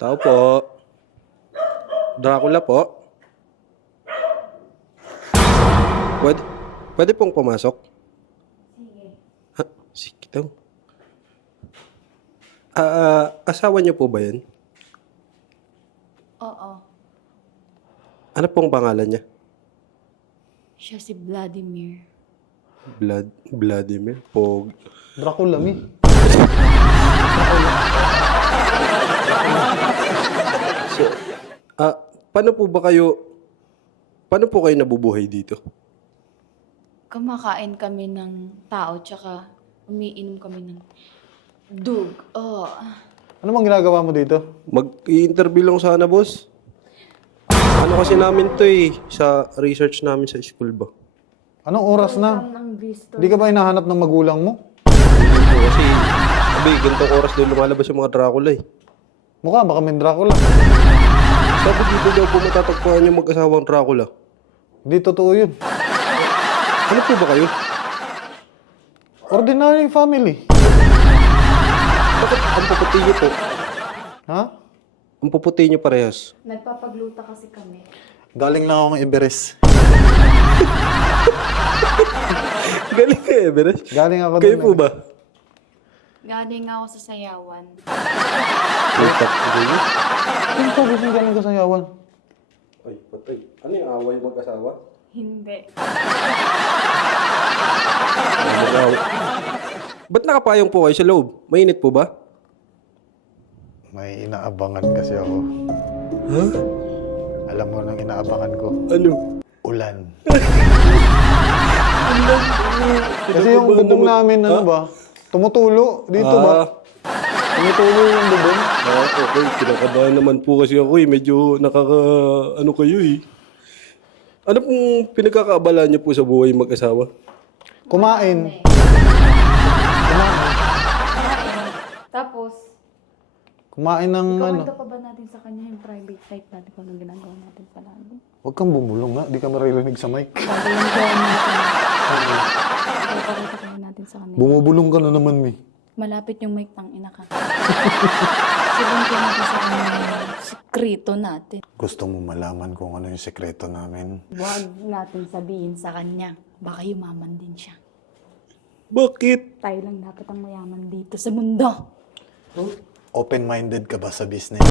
Tao po. Dracula po. Pwede pong pumasok? Sige. Ha? Sige daw. Asawa niyo po ba yun? Oo. Ano pong pangalan niya? Siya si Vladimir. Vladimir? Pog. Dracula, mi. So, paano po kayo nabubuhay dito? Kumakain kami ng tao, tsaka umiinom kami ng dug. Oh. Ano bang ginagawa mo dito? Mag-i-interview lang sana, boss. Ano kasi namin to sa research namin sa school ba? Anong oras na? Ng visto. Hindi ka ba hinahanap ng magulang mo? Ito kasi, sabi, ganitong oras doon lumalabas yung mga Dracula Mukha baka may Dracula. Sabi dito daw po matatagpuan yung mag-asawang Dracula. Hindi totoo yun. Ano po ba kayo? Ordinary family. Bakit ang puputi niyo po? Ha? Ang puputi niyo parehas. Nagpapagluta kasi kami. Galing lang akong Everest. Galing ka, Everest. Galing ako Kayo dun, po ba? Galing ako sa sayawan. Utak, kayo? Sino sabi mo galing ka sa yawan? Ay, patay. Ano yung away mag-asawa? Hindi. Ba't nakapayong po kayo sa loob? Mainit po ba? May inaabangan kasi ako. Ha? Alam mo nang inaabangan ko? Ano? Ulan. Kasi yung bubong namin, ano ba? Tumutulo dito ba? Tumutulo yung bubong. Okay. Kinakabahan naman po kasi ako Medyo ano kayo Ano pong pinagkakaabala niyo po sa buhay mag-asawa? Kumain. Tapos, Kumain ng ano. ikuwento pa ba natin sa kanya yung private life natin kung anong ginagawa natin palagi? Huwag kang bumulong nga. Di ka maririnig sa mic. Bago yung gawin natin. Ipapakita natin sa kanya. Bumubulong ka na naman, Mi. Malapit yung mic, tang ina ka. Sabihin ko natin sa kanya yung sikreto natin. Gusto mo malaman kung ano yung sekreto namin? Huwag natin sabihin sa kanya. Baka yumaman din siya. Bakit? Tayo lang dapat ang mayaman dito sa mundo. Open-minded ka ba sa business?